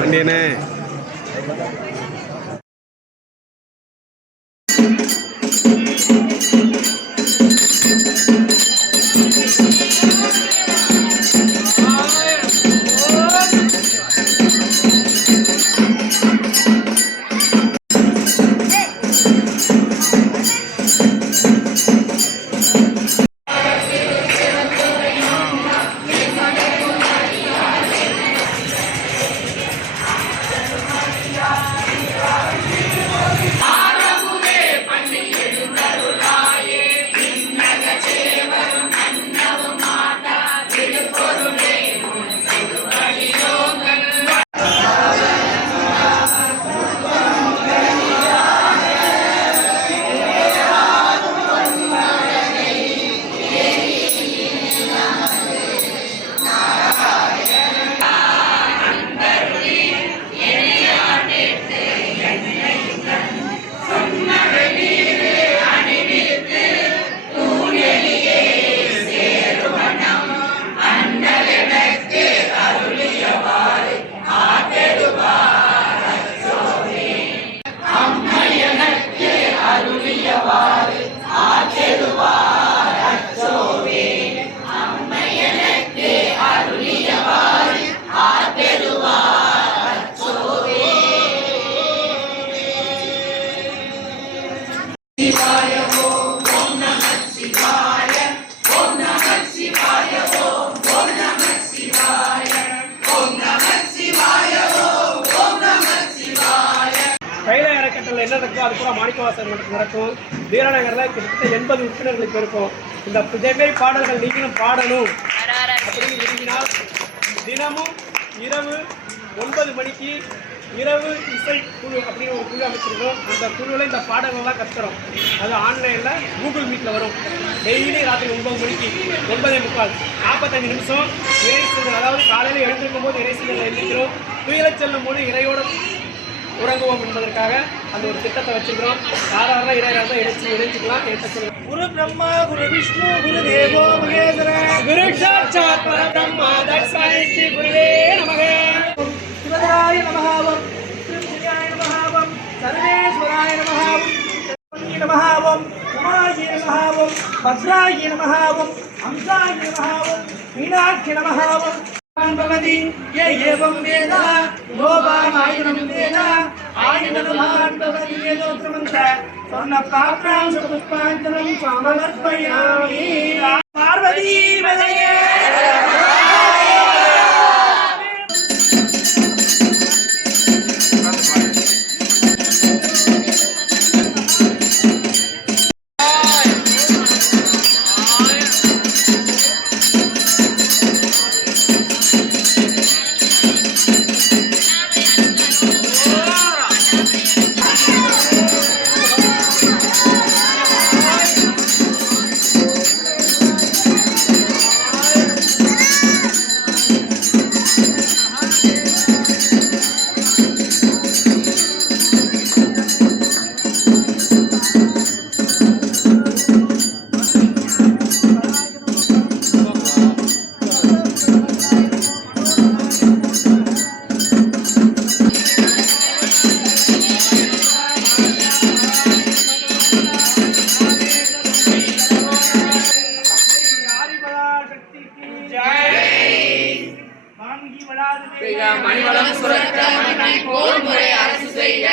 வண்டியனே என்ன நடக்கும் அது கூட மாணிக்கவாசகர் மன்றத்தில் நடக்கும். வீரநகரில் கிட்டத்தட்ட 80 உறுப்பினர்களுக்கு இருக்கும். இந்த இதேமாரி பாடல்கள் நீங்களும் பாடணும் அப்படின்னு விரும்பினால் தினமும் இரவு 9 மணிக்கு இரவு இசை குழு அப்படின்னு ஒரு குழு அமைச்சிருக்கோம். அந்த குழுவில் இந்த பாடல்கள்லாம் கற்றுறோம். அது ஆன்லைனில் கூகுள் மீட்டில் வரும். டெய்லி ராத்திரி 9 மணிக்கு 9:45 45 நிமிஷம் இறை சிந்தனை, அதாவது காலையில் எழுந்திருக்கும் போது இறை சிந்தனை எழுந்திருக்கிறோம். துயிலச் செல்லும் போது இறையோடு உறங்குவோம் என்பதற்காக அந்த ஒரு திட்டத்தை வச்சிருக்கிறோம். யாராவது இறையாக இணைச்சிக்கலாம். குரு பிரம்மா குரு விஷ்ணு குரு தேவோ மகேந்திர குரு சாட்சாத் பரபிரம்மா தஸ்மை ஸ்ரீ குருவே நமக. சிவதாய நமஹாவம், திருப்தியாய நமஹாவம், சர்வேஸ்வராய நமஹாவம், நமஹாவம், உமாய நமஹாவம், பத்ராய நமஹாவம், ஹம்சாய நமஹாவம், மீனாட்சி நமஹாவம். भवति ये एवं वेद लोभामायनं वेद आयनमान् भवति वेदोत्रमन्त्र स्वर्णपात्रां पुष्पाञ्जलिं समर्पयामि. पार्वती पदये மணிவளம் சுரக்க மண்ணை போல் முறை அரசு செய்ய.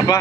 அப்பா